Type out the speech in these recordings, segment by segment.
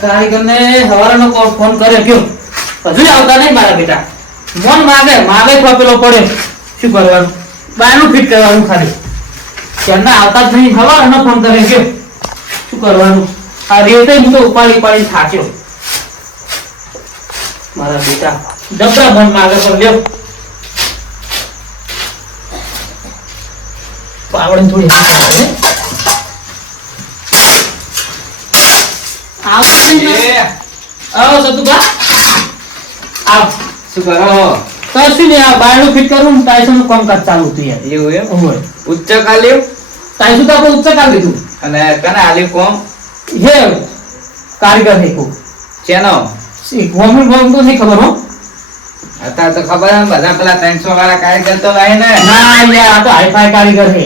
કારીગરને સવારનો ફોન કર્યો, કયો? હજુ આવતા નહીં મારા બેટા. મન માગે માગે ખોપેલો પડે. શું કરવાનું? બાયનું ફિટ કરવાનું ખાલી. ત્યારના આવતા જ નહીં સવારનો ફોન કરે કયો? શું કરવાનું? આ રેતે હું તો ઉપાડી ઉપાડી થાક્યો. મારા બેટા ડબરા મન માગે પણ લ્યો. પાવડે થોડી આવો ને. આવો સતુભા. આવ. શું કરો? કશું નહીં આ બારણું ફિટ કરું ટાઈસન ટાઈસનનું કામકાજ ચાલુ હતું યાર એવું એમ? હોય. ઉચ્ચ કાલે ટાઈસન તો આપણે ઉચ્ચ કાઢ લીધું. અને કને આલે કોમ? હે કારીગર હે કો ચેનો ગવર્મેન્ટ ગવર્મેન્ટ તો નહીં ખબર હો. અત્યારે તો ખબર હે બધા પેલા ત્રણસો વાળા કારીગર તો લાય ને. ના યાર આ તો હાઈફાઈ કારીગર હે.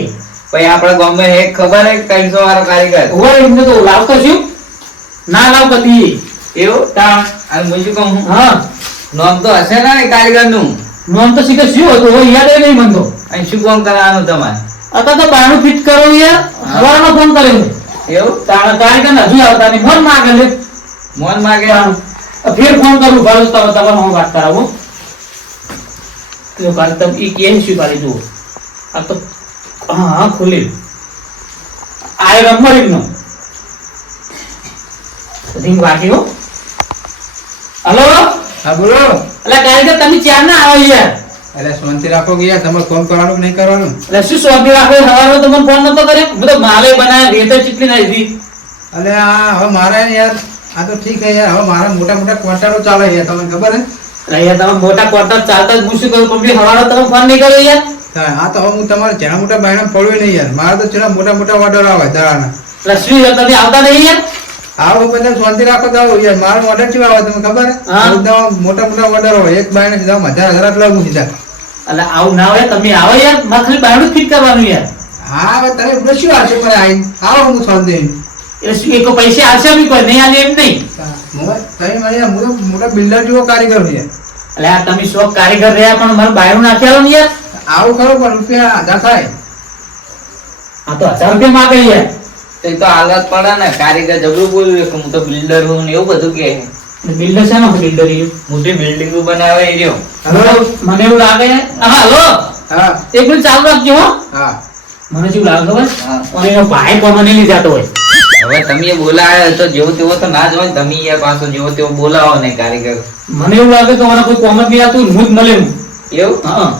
પછી આપડે ગામે એક ખબર હે ત્રણસો વાળો કારીગર? ઓર એમને તો લાવતો છું. ના લાવ કદી. એવું? તા અને શું કહું? હા. નોમ તો હશે ને એ કારીગરનું નોમ તો શીખે શું હતું? હોય યાદ એ નહીં મનતો અહીં શું કામ કરવાનું તમારે? અત્યારે તો બારણું ફિટ કરો યાર સવારનો ફોન કર્યો. એવું? તારા કારીગર ને હજુ આવતા નહીં. મન માગે લે. મન માગે? ફેર ફોન કરું. ભાડું તમે તમારે હું વાત કરાવું? તો કાલ તમે ઈ કેમ કાલે? જુઓ. આ તો હા હા ખુલી આ એમનો. રિંગ વાગી હલો હા બોલો. એટલે કારીગર તમે ચાર ના આવો યાર એટલે શાંતિ રાખો કે યાર તમારે ફોન કરવાનું કે નહીં કરવાનું? એટલે શું શાંતિ રાખો? સવારનો તમને ફોન નતો કર્યો. બધો માલે બનાય રેતે ચીટલી નાખી. એટલે આ હવે મારે યાર આ તો ઠીક છે યાર. હવે મારા મોટા મોટા ક્વાર્ટરો ચાલે યાર તમને ખબર હે યાર તમે મોટા ક્વાર્ટર ચાલતા જ હું શું કરું? કમ્પ્લીટ સવારે તમે ફોન નહીં કર્યો યાર? હા તો હવે હું તમારે જેના મોટા બાયણા પડ્યું નહીં યાર. મારે તો ચેલા મોટા મોટા ઓર્ડર આવે દરાના એટલે શું યાર તમે આવતા નહીં યાર? આવો બધા શાંતિ રાખો તો આવો યાર મારો ઓર્ડર કેવા આવે તમને ખબર? હા. મોટા મોટા ઓર્ડર હોય એક બાયણે સીધા હજાર હજાર આટલા સીધા. એટલે આવું ના હોય તમે આવો યાર મારે ખાલી બારણું ફિટ કરવાનું યાર. હા હવે તમે શું આવશે મને આવીને આવો હું શાંતિ એટલે શું એક પૈસા આવશે બી કોઈ? નહીં આલે એમ નહીં. તમે મને મોટા મોટા બિલ્ડર જેવો કારીગર છે. એટલે આ તમે શોખ કારીગર રહ્યા પણ મારે બાયણું નાખી ને યાર. આવું ખરો પણ રૂપિયા આધા થાય. હા તો હજાર રૂપિયા માગે યાર. તો તો હાલત પડે ને કારીગર જબરું બોલ્યું કે હું તો બિલ્ડર હું ને એવું બધું કે બિલ્ડર છે? ને બિલ્ડર એ મોટી બિલ્ડિંગ બનાવે એ રહ્યો. મને એવું લાગે હા હલો. હા. એક મિનિટ ચાલુ રાખજો હા. મને શું લાગે ખબર. અને એનો ભાઈ પણ મને લઈ જતો હોય. હવે તમે બોલાવે તો જેવો તેવો તો ના જ હોય તમે યાર પાછો જેવો તેવો બોલાવો ને કારીગર. મને એવું લાગે કે મને કોઈ કોમન નહીં આવતું હું જ મળે એવું? હા.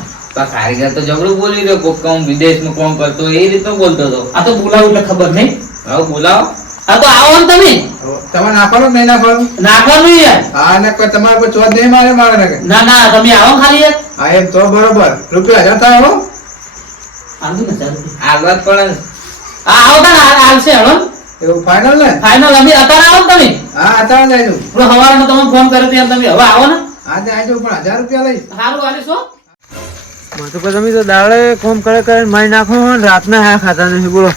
કારીગર તો જબરું બોલી રહ્યો કોક વિદેશ વિદેશમાં કોમ કરતો એ રીતે બોલતો હતો. આ તો બોલાવું એટલે ખબર નહીં. હવે બોલાવો. આ તો આવો ને તમે. તમે નાખવાનું કે નહીં નાખવાનું? નાખવાનું યાર. હા ને કોઈ તમારે કોઈ ચોથ નહીં મારે મારે ને ના ના તમે આવો ખાલી યાર. હા એમ તો બરોબર. રૂપિયા હજાર થાય હો. આંધું ને ચાલુ પડે ને. આ આવો ને હાલશે આવશે એવું ફાઇનલ ને? ફાઇનલ અમે અત્યારે આવો તમે. હા અત્યારે જ આવજો પેલો સવારમાં તમે ફોન કર્યો ત્યાં તમે હવે આવો ને. આજે આવજો પણ હજાર રૂપિયા લઈ. સારું આવીશો છો તો તમે તો દાડે કોમ કરે કરે મારી નાખો રાતના હા ખાતા નથી બોલો.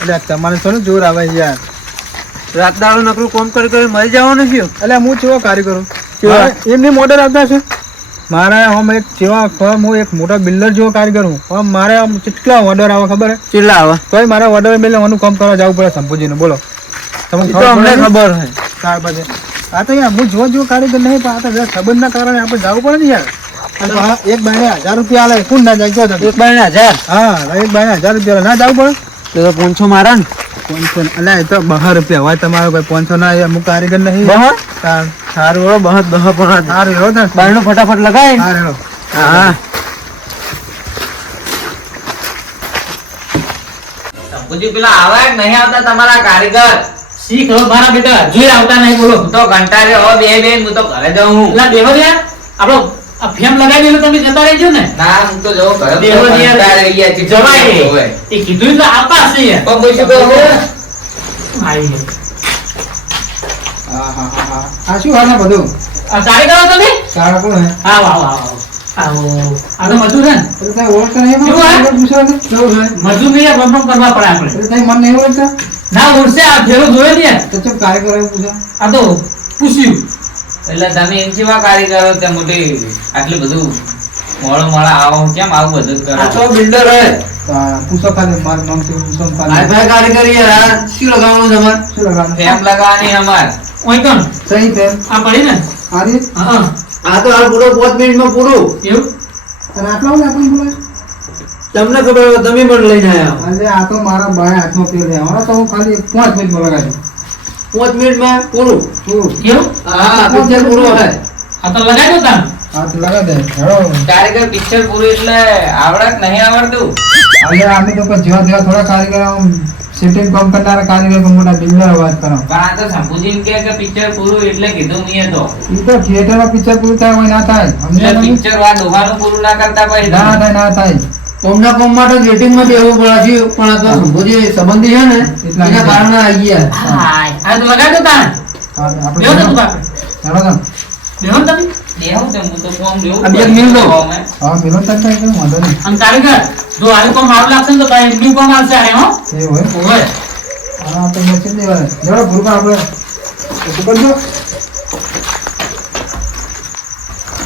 એટલે તમારે શું જોર આવે છે યાર. રાત દાડો નકરું કોમ કરી કરી મરી જવાનું છે એટલે હું કારીગરો? કરું એમની મોડર આવતા છે. મારે આમ એક જેવા ફર્મ હું એક મોટા બિલ્ડર જેવો કારીગર હું. આમ મારે આમ કેટલા ઓર્ડર આવે ખબર હે? ચેલા આવે? તોય મારે ઓર્ડર મેં લેવાનું કામ કરવા જવું પડે સંપૂજીને બોલો. તમને ખબર હે. ત્યાર પછી આ તો યાર હું જો જો કારીગર નહીં પણ આ તો સંબંધના કારણે આપણે જવું પડે ને યાર. એક બાયને હજાર રૂપિયા આલે કોણ ના જાય? એક બાર હજાર? હા એક બાયને હજાર રૂપિયા ના જવું પડે? તો તો પાંચસો મારા ને? પાંચસો અલ્યા એ તો બહાર રૂપિયા. હોય તમારો ભાઈ પાંચસો ના અમુક કારીગર નહીં. બહો સારું હો બહત બહ પણ સારું હેરો ને બારણું ફટાફટ લગાય સારું હા. શંભુજી પેલા આવા કે નહીં આવતા તમારા કારીગર? શીખ હવે મારા બેટા. જોઈ આવતા નહીં બોલો. તો ઘંટા રે હવે બે બે હું તો ઘરે જાઉં. હું એટલે દેવો યાર આપણો આ ફેમ લગાવી લો તમે જતા રહેજો ને. ના હું તો જવું ઘરે. દેવો કંટાળી ગયા છે. જવાય. એ કીધું તો આપા છે. પણ હું શું કહો આવી હા હા. હા હા આ શું હાલે બધું? આ કારીગરો તમે? સારા કોણ હે? હા વાહ વાહ આવો મજૂર છે ને? તમે ઓળખતા નહીં કેવું પૂછો ને કેવું છે મજૂર નહીં કરવા પડે આપણે. તમે મને નહીં ઓળખતા? ના ઓળશે આ ફેરો જોયો ને તો ચમ કાર્ય કરે પૂછો આ તો પૂછ્યું. એટલે તમે એમ કેવા કારીગરો તે મોટી આટલું બધું મોડો મોડા આવો કેમ આવું બધું કરો? આ છો બિલ્ડર હે આ પૂછો ખાલી મારું નામ શું પૂછો હાઈ ખાલી ફાઈ કારીગરી શું લગાવવાનું તમારે શું લગાડવાનું? ફેમ લગાવવાની અમાર. ઓય કોણ? સહી છે આ પડી ને? આ હા. આ તો હાલ પૂરો પાંચ મિનિટમાં પૂરું. એવું? અને આટલા તમને ખબર તમે પણ લઈને આવ્યા. અરે આ તો મારા બાય હાથમાં પેલ રહેવાનો તો હું ખાલી પાંચ મિનિટ બોલાવ્યા છું પાંચ મિનિટમાં પૂરું. પૂરું. કેવું હા પિક્ચર પૂરું હોય હા તો લગાવી દો તમે હાથ લગા દે. હેડો. કારીગર પિક્ચર પૂરું એટલે આવડત નહીં આવડતું. આજે અમે તો જેવા જેવા થોડા કારીગર સિટિંગ કામ કરનારા કારીગર કોઈ મોટા બિલ્ડર વાત કરો. પણ આ તો શંભુજીને કહે કે પિક્ચર પૂરું એટલે કીધું નહીં તો. થિયેટરમાં પિક્ચર પૂરું થાય હોય ના થાય. અમને પિક્ચર આ દોહાનું પૂરું ના કરતા પછી ના થાય ના થાય. કોમના કોમ માટે વેટિંગમાં બેહવું પડે છે પણ આ તો સંભોજી સંબંધી છે ને એટલા એના કારણે આવી ગયા હા આ તો લગાડ દો તાણ. આપણે તો તો. બેહો. તમે. દેવું તો હું તો કોમ દેવું આ બેગ મિલ દો. હા મિલો તક થાય વાંધો નહીં. અને કારીગર જો આનું કોમ સારું લાગશે તો ભાઈ એમનું કોમ આવશે આ હો. એવું હોય? ઓય હા તો મશીન દેવાય જરા ભૂરકા આપણે ઓછું કરજો.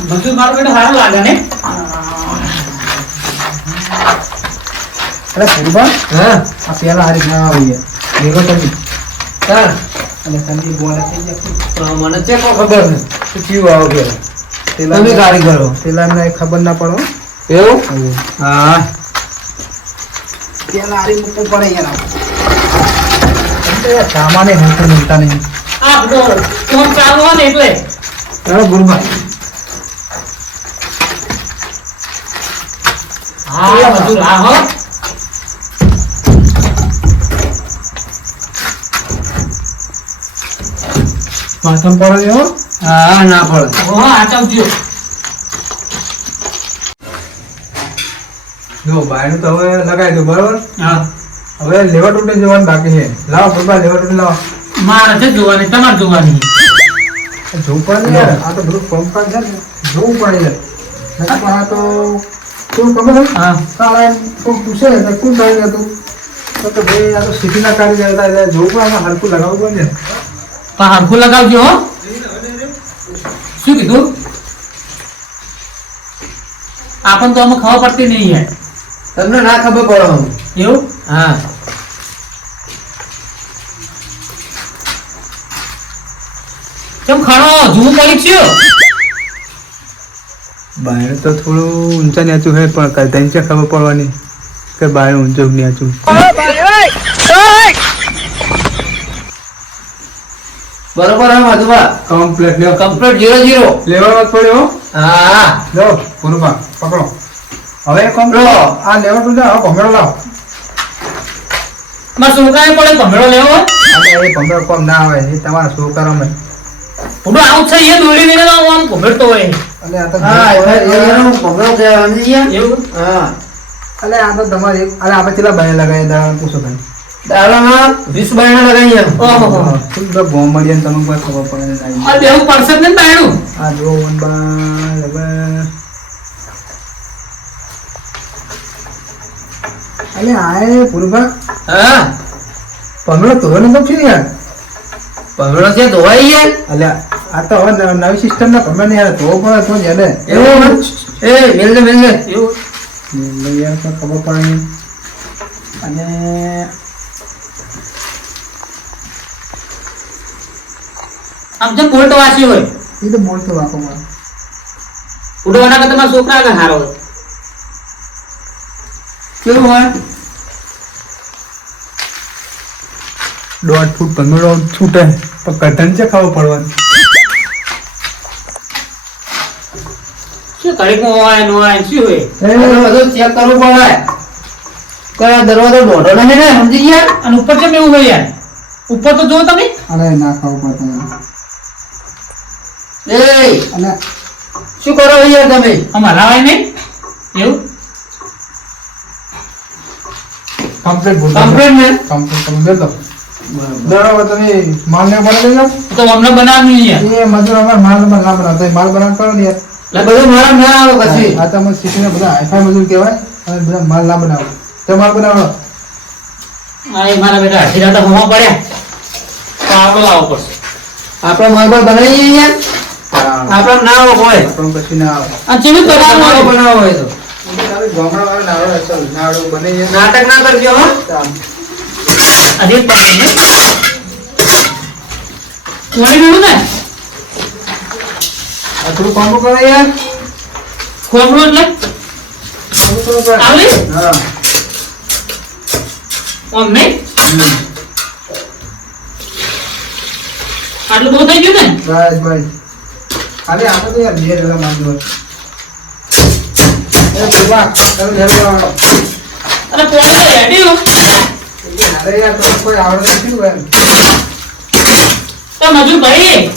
બધું મારું બેટું સારું લાગે ને? અરે ભૂરકા હા. આ પેલા હારી ના આવીએ. ભેગો તમે ચાલ અને સંદીપ બોલે થઈ તો મને છે કોઈ ખબર કે કેવું આવો કે? પેલા તમે કારીગરો પેલા એમને ખબર ના પડો એવું? હા. પેલા હારી મૂકવું પડે યાર કે સામાન્ય હોતું મિલતા નહીં. આ બધો કોમ ચાલુ હોય ને એટલે. ચાલો ભૂરકા હા બધું આ હો માથમ પડો એવો હા ના પડે હો આચવજો જો બાયનું તો હવે લગાવી દો બરોબર હા હવે લેવર તૂટે જવાનું બાકી છે લાવો પપ્પા લેવર તૂટે લાવો મારે છે જોવાની તમારે જોવાની જોવું પડે આ તો બધું કોમકાજ છે ને જોવું પડે આ તો શું ખબર? હા. કાલે કોક પૂછે ને કોણ કારીગર હતું તો? કે ભાઈ આ તો સિટીના કારીગર હતા એટલે જોવું પડે આમાં હરખું લગાવવું પડે ને. પણ હરખું લગાવજો હો. શું કીધું? આપણને તો આમાં ખબર પડતી નહીં યાર તમને ના ખબર પડે એવું? હા. કેમ ખાણો? જોવું પડી છે બાયણ તો થોડું ઊંચા નેચું છે પણ કદાચ છે ખબર પડવાની કે બાયણ ઊંચું નેચું બરોબર હા મધુબા કમ્પ્લીટ લેવો કમ્પ્લીટ જીરો જીરો લેવલ પડ્યો હા. લો પૂરું પકડો. હવે કોમ લો. આ લેવલ તું જાઓ ભમેડો લાવો. મારા છોકરાને પડે ભમેડો લેવો અરે એ ભમેડો કોમ ના આવે એ તમારા છોકરામાં. થોડું આવું છે એ દોડી લઈને આમ ભમેડતો હોય. અને આ તો એનો ભમરો કહેવાય, સમજી એવું? હા. અલે આ તો તમારે અરે આપણે કેટલા બાય લગાવ્યા દાડા પૂછો ભાઈ દાડામાં વીસ બાયણા લગાવી એમ. ઓહો. તો બોમ્બ ને તમને કોઈ ખબર પડે નહીં આ દેવું પડશે ને બાયણું આ જો વન બા અલે આ એ હા. પમણો તો ને તો છે યાર? ભમરો છે ધોવાઈ યાર અલે આ તો હવે નવી સિસ્ટમ ના પમણ યાર તો પણ તો ને એવું એ મેલ દે મેલ દે એવું. યાર તો ખબર પડે. અને આમ જેમ બોલતો વાસી હોય. એ તો બોલતો વાકો મારો. ઉડવાના કરતા મારા છોકરા આગળ હારો હોય. કેવું હોય? દોઢ ફૂટ પંદર છૂટે. પણ કટન છે ખબર પડવાની શું ઘડીકમાં હોય નો હોય શું હોય આ બધું ચેક કરવું પડે કયા દરવાજો દોઢો નહીં ને સમજી ગયા? અને ઉપર કેમ એવું હોય યાર? ઉપર તો જોવો તમે. અરે ના ખબર પડતા એ અને શું કરો યાર તમે? આમ હલાવાય નહીં? એવું? કમ્પ્લીટ કમ્પ્લીટ ને? કમ્પ્લીટ કમ્પ્લીટ દો બરાબર. તમે માલ ને બનાવી લો. તો અમને બનાવી યાર. એ મજૂર અમાર માલ ના બનાવતા માલ બનાવ કરો ને યાર. બધું મારા ના આવે પછી. આ તો અમે બધા હાઈફાઈ મજૂર કહેવાય અને બધા માલ ના બનાવો. તે બનાવો. આ મારા બેટા અઢી રાતે હોવા પડ્યા. તો આપણે લાવવો પડશે આપણે માર્બલ બનાવીએ યાર આપણે ના આવે કોઈ. આપણને પછી ના આવે. આ ચેવી કરવાનું બનાવો હોય. તો. નાટક કરજો પાણી ને? થોડું કોમ્બો કરો યાર કોમ્બો એટલે. આવડી હા આમ નહીં આટલું બહુ થઈ ગયું ને બસ બસ ખાલી આપણે તો યાર બે રેલા માંગુ હોય. એ ભૂલવા, તમે જવાનો. અને પોણી તો રેડી હો. અરે યાર તો કોઈ આવડે નથી. તો મજૂર ભાઈ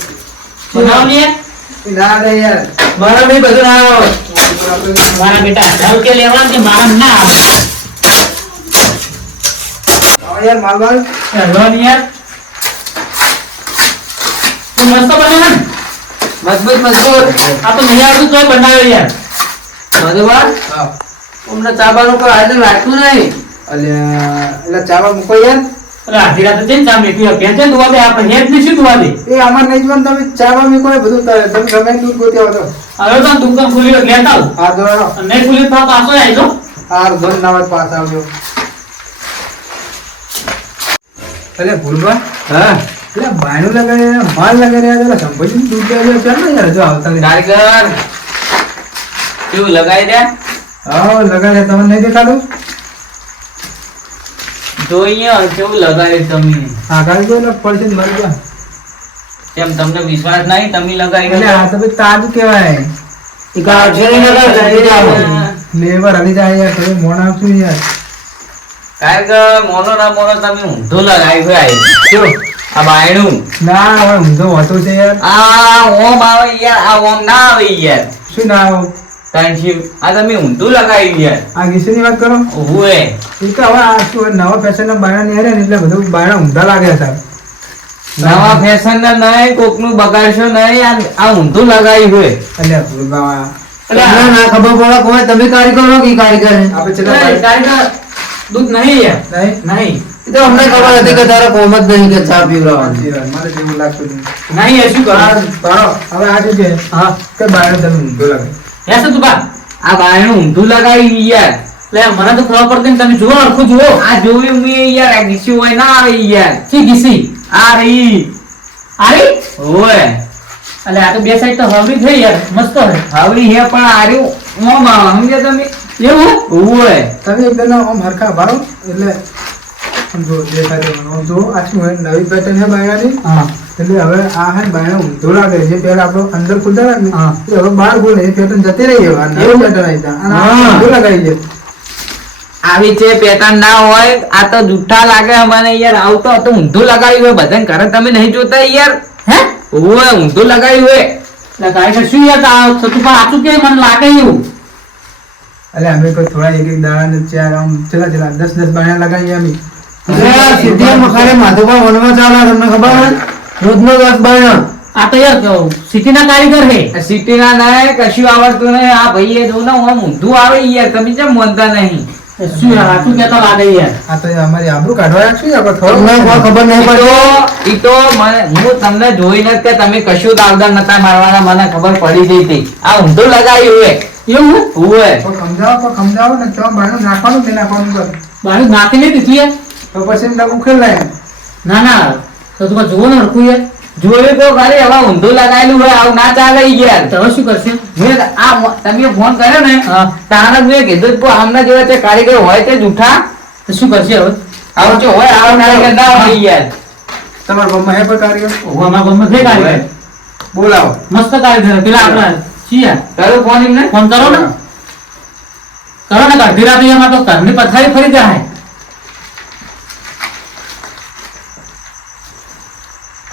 બનાવો ને. એ ના રે યાર મારા ભાઈ બધું ના આવે. મારા બેટા હજાર રૂપિયા લેવા કે મારા ના આવો. યાર માલ માલ યાર. તું મસ્ત બનાવે ને. મજબૂત મજબૂત. આ તો નહીં આવડતું તોય બનાવ્યો યાર. મધુબા હા. અમને ચાબાનું કોઈ આયોજન રાખ્યું નહીં. અલ્યા એટલે ચાબા મૂકો યાર? અરે આધી જઈને ચા મેક્યું કે દુવા દે આપણે હેડની શું દુવા દે? એ આમાં નહીં જોવાનું તમે ચાવા મૂકો એ બધું કરે. તમે દૂધ ગોતી આવો હવે તો દુકાન ખુલી લેતા આવ દોડો અને નહીં ખુલી તો પાછો આવી જાઓ ધન નાવત પાસ આવજો. અરે ભૂલવા હા. એટલે બાયણું લગાડે માલ લગાડે એટલે સંભાજી દૂધ જાય ચાલ ને યાર જો આવતા નહીં. કારીગર કેવું લગાવી દે? હા લગાડે તમને નહીં દેખાડું? જોઈએ કેવું લગાવે તમે? આ ગાડી જો પડશે ને મરી ગયા. કેમ તમને વિશ્વાસ નહીં? તમે લગાવી એટલે આ તો તાજું કહેવાય. હલી જાય યાર તમે મોણ આવશું યાર. કારીગર મોનો ના મોનો તમે ઊંધો લગાવી ગયા શું? આ બાયણું? ના હવે ઊંધો હોતો છે યાર. આ ઓમ આવે યાર આ ઓમ ના આવે યાર. શું ના આવો કે આ તમે ઊંધું લગાવી ગયા આ ગીસુની વાત કરો? ઓવે એ તો હવે આ શું નવા ફેશનના બાયણા નીકળ્યા એટલે બધું બાયણા ઊંધા લાગે છે નવા ફેશનના નહીં કોકનું બગાડશો નહીં આ આ ઊંધું લગાવી હોય એટલે ના ખબર પડે કોઈ તમે કારીગરો કે કારીગર? આપણે ચલા કારીગર, દૂધ નહીં યાર. નહીં? તો અમને ખબર હતી કે તારા કોમ જ નહીં કે ચા પીવડાવવાની. મારે જેવું લાગતું નહીં. નહીં શું કરો. તારો હવે આ શું છે? હા. કે બાયણા તમે ઊંધો લાગે શું તું બા આ બાયણું ઊંધું લગાવી યાર. લે મને તો ખબર પડતી ને તમે જુઓ અડખું જુઓ. આ જોયું હું યાર આ ગીસી હોય ના આવે યાર. શી ગીસી આ રહી. આવી ઓય. અલે આ તો બે સાઈડ તો હવરી થઈ યાર મસ્ત હે. આવડી હે પણ આ રહ્યું ઓમ આવે સમજ્યા તમે? એવું? ઓય. તમે એકદમ આમ હરખા ભારો એટલે સમજો દેખાય છે મને. જો આ શું હોય નવી પેટર્ન હે બાયણાની હા. એટલે હવે આ હે બાય ઊંધો લાગે છે. પેલા આપણો અંદર ખુલતા લાગે ને હવે બહાર ખુલે એ પેટર્ન જતી રહી એવા? નવી પેટર્ન આવી. અને. ઊંધો લગાવી દે આવી છે પેટર્ન ના હોય આ તો જુઠ્ઠા લાગે અમને યાર. આવતો તો ઊંધો લગાવ્યું હોય. બધાને કરે તમે નહીં જોતા યાર. હે? ઓય ઊંધું લગાવ્યું હોય. કારીગર શું યાર? આ થતું પણ આતું કે મને લાગે એવું. અરે અમે કોઈ થોડા એક એક દાડા ને ચાર આમ ચલા ચલા દસ દસ બાયણા લગાવીએ અમે. સિદ્ધિ મખારે માધુભા વનવા ચાલા તમને ખબર હે રોજનો દસ બાયણા. આ તો યાર સિટીના કારીગર હે. સિટીના ના કશું આવડતું નહીં. આ ભાઈએ જો ને હું ઊંધું આવે યાર તમે કેમ માનતા નહીં. શું યાર આચું કેતા લાગે યાર? આ તો અમારી આબરૂ કાઢવા રાખશું ને આપણે તમને કોઈ થોડું ખબર નહીં ઈ ઈ તો હું તમને જોઈને કે તમે કશું દાવદાર નતા મારવાના મને ખબર પડી ગઈ હતી. આ ઊંધું લગાવ્યું હે. એવું હોય સમજાવો તો સમજાવો ને તો બાયણું નાખવાનું કે નાખવાનું બારું નાખી નહીં દીધું યાર. તો પછી ઉકેલ લાય. ના ના તો તું જુઓ ને હરખું યાર. જોયું તો ખાલી હવે ઊંધું લગાયેલું હોય આવું ના ચાલે યાર. તો શું કરશે? મેં આ તમે ફોન કર્યો ને તારા તારે મેં કીધું તો આમના જેવા તે કારીગર હોય તે જૂઠા. તો શું કરશે હવે? આવો જો હોય આવા કારીગર ના હોય યાર. તમારા બમ્મા હે પર કારીગર? ઓહો, અમારા બમ્મા છે કારીગર. બોલાવો. મસ્ત કારીગર પેલા આપણા છીએ કરો ફોન એમને. ફોન કરો ને. કરો ને અડધી રાતે એમાં તો ઘરની પથારી ફરી જાય.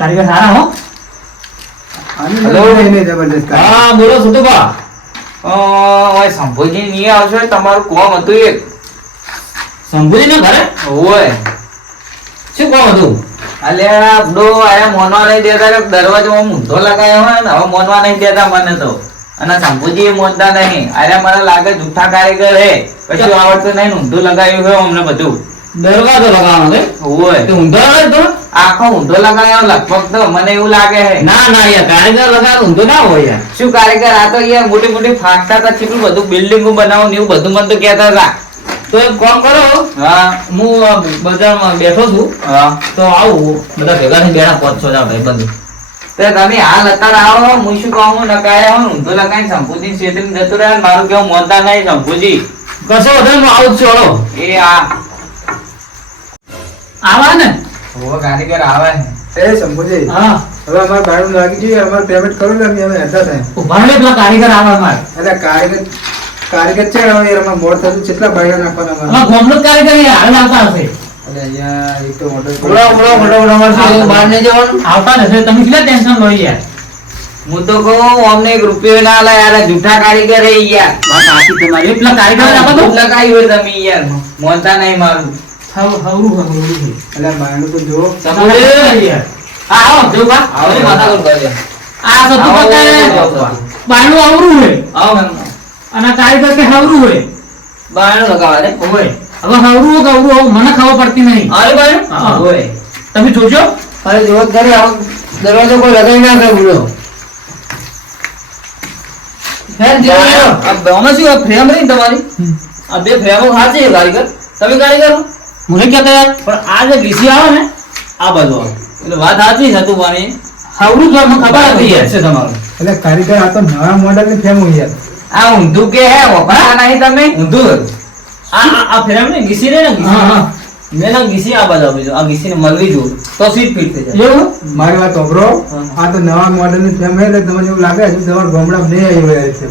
કારીગર સારા હો. બોલો સુતુભા. ઓય સંભોજી નહીં આવશો તમારું કોમ હતું એક. શંભુજી ને ઘરે? ઓય. શું કોમ હતું? અલ્યા આપડો આયા મોનવા નહીં દેતા કે દરવાજો મૂંધો ઊંધો લગાયો હોય ને હવે મોનવા નહીં દેતા મને તો. અને શંભુજી એ મોનતા નહીં. અરે મને લાગે જૂઠા કારીગર હે. કશું આવડતું નહીં ને ઊંધું લગાવ્યું હોય અમને બધું. દરવાજો લગાવવાનો તે ઊંધો લગાવ્યો તો આખો ઊંધો લગાયો લગભગ તો મને એવું લાગે છે. ના ના યાર કારીગર લગાવ્યો ઊંધો ના હોય યાર. શું કારીગર? આ તો યાર મોટી મોટી ફાટતા હતા કેટલું બધું બિલ્ડિંગો બનાવો ને એવું બધું મને તો કહેતા હતા. તો એક કામ કરો હા. હું બજારમાં બેઠો છું. હા. તો આવું બધા ભેગા થઈ બેઠા પાંચ છ જણા ભાઈ બંધ તો તમે હાલ અત્યારે આવો હું શું કહું હું નકાયા હું ઊંધો લગાઈને શંભુજી છેતરીને જતો રહ્યા મારું કેવું મોતા નહીં શંભુજી. કશો વધારે હું આવું જ છું એ આ. આવા ને. હોવો કારીગર આવે એ શંભુજી હા. હવે અમારે ભાડું લાગી ગયું અમારે પેમેન્ટ કરવું ને અમે હતા થાય. ઊભા પેલા કારીગર આવે અમારે. એટલે કારીગર કારીગર છે હવે યાર મોડ થતું કેટલા ભાઈઓ નાખવાના અમારે? અમારા ગામનો કારીગર એ હાલ આવતા હશે. અહીંયા એક તો order ઊભો રહો, ઊભો રહો, ઊભો રહો, ઊભો રહો, અમારે શું બહાર નહીં જવાનું. આવતા જ તમે કેટલા ટેન્શન લો યાર. હું તો કહું અમને એક રૂપિયો ના લે યાર આ જૂઠા કારીગર હે યાર. વાત સાચી તમારી એ કારીગર આપો તો. હોય તમે યાર મોનતા નહીં મારું. હવ- હવરું હવરું હવરું. એટલે ભાઈનું તો આવો જો બા આવો કરે. આ આવો, બાયણું આવો મેમ. અને આ કારીગર કે હવરું હોય બાયણું લગાવે. હોય હવે હવરું હોય, મને ખબર પડતી નહીં અરે બારણું? હા. હોય. તમે જોજો અરે જો ઘરે આવો. દરવાજો કોઈ લગાવી ના કરે આ ફ્રેમ રહી તમારી આ બે ફ્રેમો છે કારીગર તમે કારીગર હો? મને કહેતા યાર પણ આ જે ડીસી આવે ને આ બાજુ આવે એટલે વાત સાચી છે તું પાણી હવરું તો મને ખબર હતી યાર. છે તમારું. એટલે કારીગર આ તો નવા મોડેલની ફેમ હોય યાર. આ ઊંધું કે હે વપરા નહીં તમે? ઊંધું આ આ- ફેમ ને ઘીસી રે ને? હા હા. મેં ના ઘીસી આ બાજુ આપી. આ ઘીસીને મળવી દો તો સીટ ફીટ થઈ જાય. એવું? મારી વાત સાંભળો. આ તો નવા મોડેલની ફેમ હે એટલે તમને એવું લાગે છે તમારા ગામડા નહીં આવી રહ્યા છે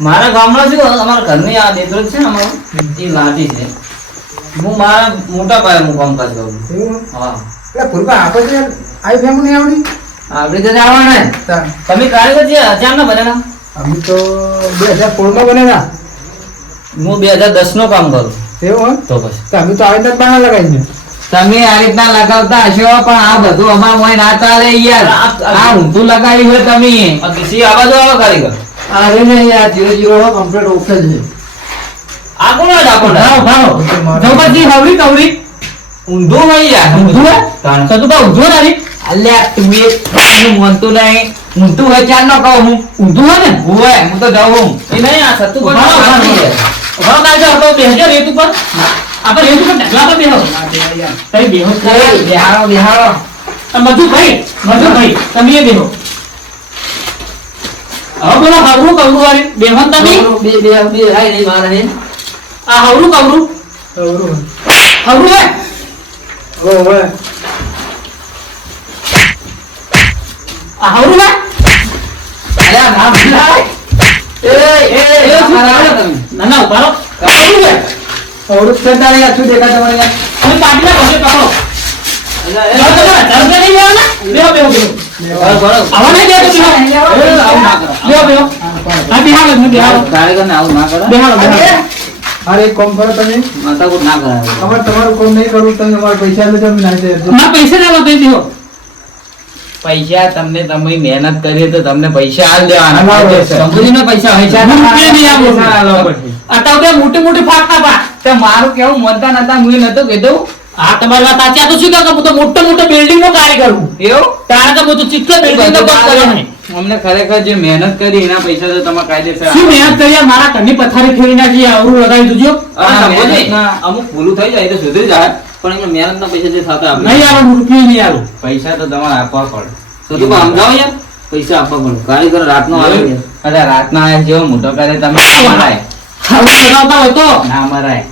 મારા ગામડા શું અમારા ઘરની આ દેતરો છે ને અમારો એ લાટી છે. હું મારા મોટા પાયે હું કામકાજ કરું એવું હા એટલે પૂર્વા આપણે આવી ફેમ નહીં આવડી આપણે તો આવવાના ને તમે કાલે તો હજાર ના બનેલા અમે તો બે હજાર સોળમાં બનેલા હું બે હજાર દસ નો કામ કરું એવું હોય તો પછી તો અમે તો આવી રીતના બહાર લગાવી તમે આ રીતના લગાવતા હશો પણ આ બધું અમારા મોય ના ચાલે યાર આ ઊંધું લગાવી હોય તમે સી આવાજો આવા કારીગર અરે ને યાર જીરો જીરો કમ્પ્લીટ ઓકે છે આ કોણ હોય ડાકોર ભાવ ભાવ જબરજી હવરી કવરી. ઊંધું હોય યાર. ઊંધું હે? તાણ. સતુભા ઊંધું નથી અલ્યા તું એ તને મોનતું નહીં. ઊંધું હોય ચાર નો કહું હું? ઊંધું હોય ને? હોય. હું તો જાઉં એ નહીં આ પર બેસજો રેત ઉપર આપણે રેત ઉપર ઢગલા પર બેહો. તઈ બેહો એ બિહારો બિહારો મધુભાઈ મધુભાઈ તમે બેહો. હવે બોલો હવરું કવરું વાળી. બેહો ને તમે? બે બે બે હાય નહીં મારા નહીં આ હવરું કવરું? હવરું. હવરું હે? હવે હે આ હવરું હે? અરે ના ભૂલાય. એ એ એ એ શું કરો? તમે. ના ના ઊભા રહો. હવરું હે? અવરું કરતા રહ્યા શું દેખાય તમારે યાર? તમે પાટલા ભલે હા બેહાડો બેહાડો. અરે કોમ કરો તમે માથાકૂટ ના કરાય. તમારે તમારું કોમ નહીં કરું તમે અમારા પૈસા લેજો અમે નાખી દેજો. ના પૈસા ના લો તો પૈસા તમને તમે મહેનત કરી તો તમને પૈસા આલ દેવાના. સમજૂતીના પૈસા રૂપિયા નહીં આપો. પૈસા અટાવ બે મોટી મોટી ફાટ ના પા તો મારું કેવું મતદાન હતા હું નતો કીધું આ તમારી વાત સાચી. આ તો શું કહું હું તો મોટો મોટો બિલ્ડિંગ નો કારીગર હું એવું? તારે તો બધું ચિત્ર બિલ્ડિંગ નો કામ કર્યો નહીં અમને ખરેખર જે મહેનત કરી એના પૈસા તો તમે કાયદેસર શું મહેનત કરી? મારા કની પથારી ફેરી નાખી આવરું લગાવી દીધું અમુક ભૂલું થઈ જાય તો સુધરી જાય પણ એમાં મહેનતના પૈસા જે થતા નહીં આવે રૂપિયો નહીં આવે. પૈસા તો તમારે આપવા પડે. તો તું સમજાવો યાર પૈસા આપવા પડે. કારીગર રાતનો આવે અરે રાતના આવે જેવો મોટો કરે તમે ના મરાય. ના મરાય.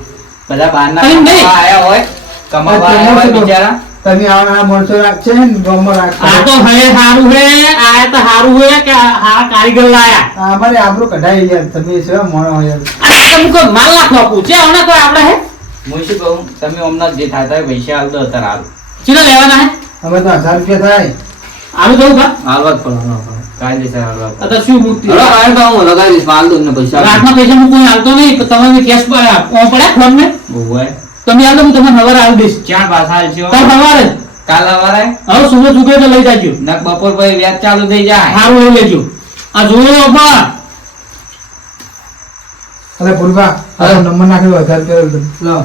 બધા બહારના ના. આયા હોય. કમાવા આયા બિચારા? તમે આ આ માણસો રાખશે ને ગામમાં રાખશે આ તો હે હારું હે આ તો હારું હે કે આ આ કારીગર લાયા? અમારે આબરૂ કઢાઈ યાર તમે સેવા મોણો યાર આ તો મુકો માલ નાખવા પૂછે આવના કોઈ આપણે હે. હું શું કહું તમે હમણાં જે થતા હોય પૈસા આલ દો અત્યારે હાલ. ચીલા લેવાના હે? અમે તો હજાર રૂપિયા થાય. આનું જવું બા હાલવા જ પડે હાલવા પડે. હાલવા પડે. તો શું મૂર્તિ? હલો, આયો તો હું લગાવીશ માલ દઉં ને પૈસા રાતના પૈસા હું કોઈ હાલતો નહીં તો તમે કેશ પર પડ્યા પડે ફોન ને ઓવે. તમે હાલ હું તમને સવારે આવી દઈશ. ચાર પાછા હાલ છો તો સવારે. જ. કાલ સવારે? હવે સુબહ સુબહ તો લઈ જાજો. નક બપોર પછી વ્યાજ ચાલુ થઈ જાય. હારું લઈ લેજો. આ જોયો અપા અરે પૂર્વા અરે નંબર નાખ્યો હજાર રૂપિયા લો.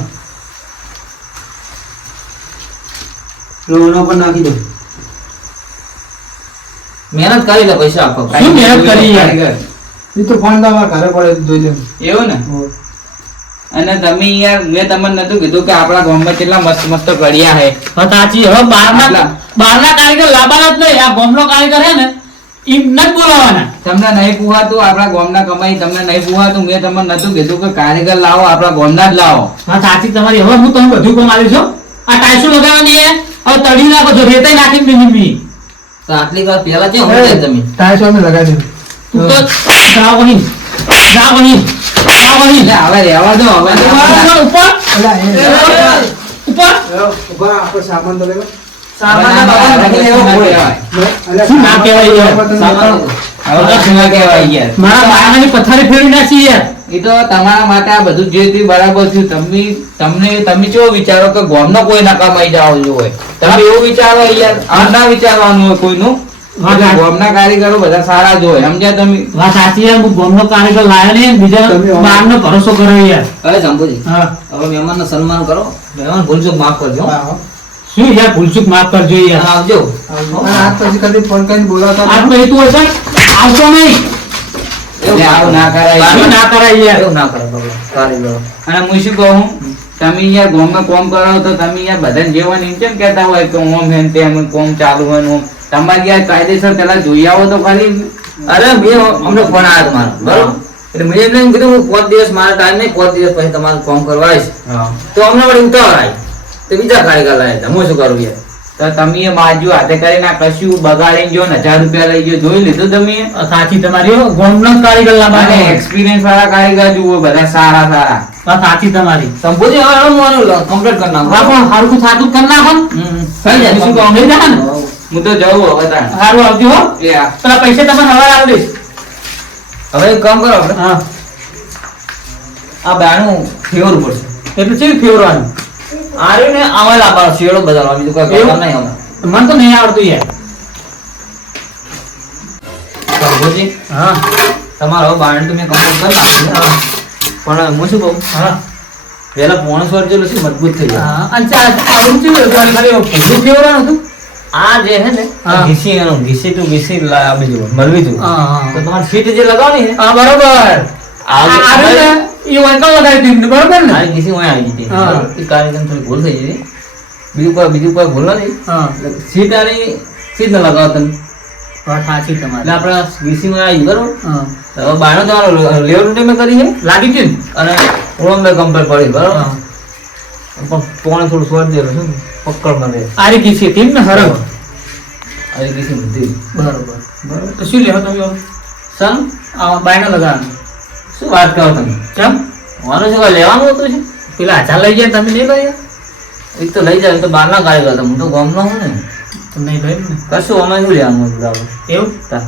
લોનો પણ નાખી દો. મહેનત કરી લે પૈસા. આપો શું મહેનત કરી યાર? એ તો ફોન તો અમારા ઘરે પડે જોઈ લે. એવું ને? અને તમે યાર મેં તમને નતું કીધું કે આપણા ગામમાં કેટલા મસ્ત મસ્ત ઘડિયા હે સાચી. હવે બહારના બહારના કારીગર લાવવાના જ નહીં. આ ગામનો કારીગર હે ને તમને નહીં પુહાતું આપણા ગોમના કમાઈ તમને નહીં પુહાતું. મેં તમને નતું કીધું કે કારીગર લાવો આપણા ગોમના જ લાવો. હા સાચી તમારી. હવે હું તમને બધું કમાવી છું આ ટાઈસો લગાવવાની હે હવે તળી નાખો છો રેતાઈ નાખી દીધી મી તો આટલી વાર પહેલા કેમ હોય તમે? ટાઈસો અમે લગાવી દીધું. તો જાવ અહીં જાવ જાઓ પથ્થરે ફેરવી નાખી યાર એ તો તમારા માટે આ બધું જે બરાબર થયું તમે તમને તમે કેવો વિચારો કે ગામનો કોઈ નકામ આવી જાવ જોઈએ તમે એવું વિચારો યાર આ ના વિચારવાનું હોય કોઈનું. ગામના કારીગરો બધા સારા જ હોય. સમજ્યા તમે? વાત સાચી યાર હું ગામનો કારીગર લાયો ને બીજા બહારનો ભરોસો કર્યો યાર. હવે શંભુજી હવે મહેમાનનો સન્માન કરો. મહેમાન ભૂલચૂક માફ કરજો. હા, હા. શું યાર ભૂલચૂક માફ કરજો યાર. આવજો. આજ પછી કદી ફોન કરીને બોલાવતા આ નહીં. તો તું હશે. આવતો નહીં. એટલે ના કરાય. શું ના કરાય યાર. એવું ના કરે કારીગરો. અને હું શું કહું? તમે યાર ગામમાં કોમ કરો તો તમે યાર બધાને જેવા એમ કેમ કહેતા હોય કે ઓમ હેન તેમ કોમ ચાલુ હોય ઓમ તમારે યાર કાયદેસર પેલા જોઈ આવો તો ખાલી. અરે મેં અમને ફોન આવ્યો તમારો. બરોબર? એટલે મેં એમને એમ કીધું હું પાંચ દિવસ મારા ટાઈમ નહીં પાંચ દિવસ પછી તમારું ફોન કરવા આવીશ. તો અમને વળી ઉતાવળ આવી. તો બીજા કારીગર લાવ્યા હતા. હું શું કરું યાર? તો તમે બાજુ હાથે કરીને આ કશું બગાડીને જો ને હજાર રૂપિયા લઈ ગયો જોઈ લીધું તમે? સાચી તમારી ગોમનક કારીગર ના માટે એક્સપિરિયન્સ વાળા કારીગર જુઓ બધા સારા સારા. સાચી તમારી. શંભુજી હવે હું કમ્પ્લીટ કરી નાખું. હા પણ હારું થાતું કરી નાખો. થઈ જાય શું કહું? ને? હું તો જાઉં હવે તાણ. સારું આવજો હો. પેલા પૈસા તમને હવાર આપી દઈશ. હવે એક કામ કરો આપણે. હા. આ બાણું ફેવર પડશે. એટલે છે ફેરવાનું? આ રહ્યું ને આમાં લાવવાનો શેડો બદલવાનો બીજું કોઈ કામ નહીં અમે મને તો નહીં આવડતું યાર. શંભુજી હા. તમારો બાણ તો મેં કમ્પ્લીટ કરી નાખ્યું. પણ હું શું કહું? હા. પહેલા પોણસ વાર જેટલું શું મજબૂત થઈ જાય. હા. અને ચા આવડું છે ખાલી ફેરવાનું હતું. આ જે હે ને. ઘીસી એનું ઘીસી ટુ ઘીસી આપી જવું મળવી હા તો તમારે ફીટ જે લગાવવાની છે હા બરોબર. ને, વંકા દીધું બરોબર ને? આ ઘીસી આવી ગઈ. હતી કાર્યક્રમ થોડી ભૂલ થઈ ગઈ બીજું કોઈ બીજું કોઈ ભૂલ નથી. સીટ આની સીટ ન લગાવો તમે. સાચી એટલે તમારી આપણા ઘીસી માં આવી બરોબર. હવે બાયણો તમારો લેવર રૂટે મેં કરી છે. લાગી ગયું ને? અને ઓળમ કમ્પ્લીટ પડી બરોબર. પણ પોણે થોડું સ્વાદ દેલો છે ને પકડમાં રહે આરી કીસી તેમ ને હરવ આરી કીસી બધી. બરોબર. બરોબર. તો શું લેવા તમે? સમ આ બાયના લગાવવાનું શું વાત કરો તમે? ચમ મારું શું લેવાનું હતું છે પેલા હાચા લઈ જાય તમે નહીં લઈ એક તો લઈ જાય તો બહારના કારીગર હતા હું તો ગામનો હું ને. તો નહીં લઈ ને? કશું અમે શું લેવાનું હતું એવું? વ્યવહાર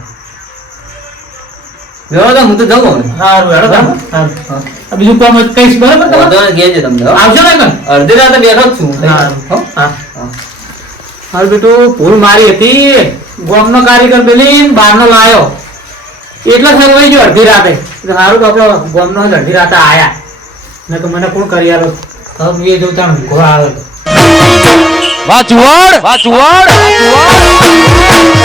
તો હું તો જવું હવે. સારું હેડો તમે. હા. બીજું કામ કહીશ બરાબર તમારે? વાંધો તમને. આવજો ને અડધી રાતે બેઠો જ છું હા હો? બેટું ભૂલ મારી હતી. ગામનો કારીગર પેલી બહારનો લાયો. એટલે સરવાઈ ગયો અડધી રાતે. સારું તો આપણો ગામનો જ અડધી રાતે આયા. ને તો મને કોણ કરી આલો હવે એ જોતા ઘોડા આવે. વાચુવડ વાચુવડ.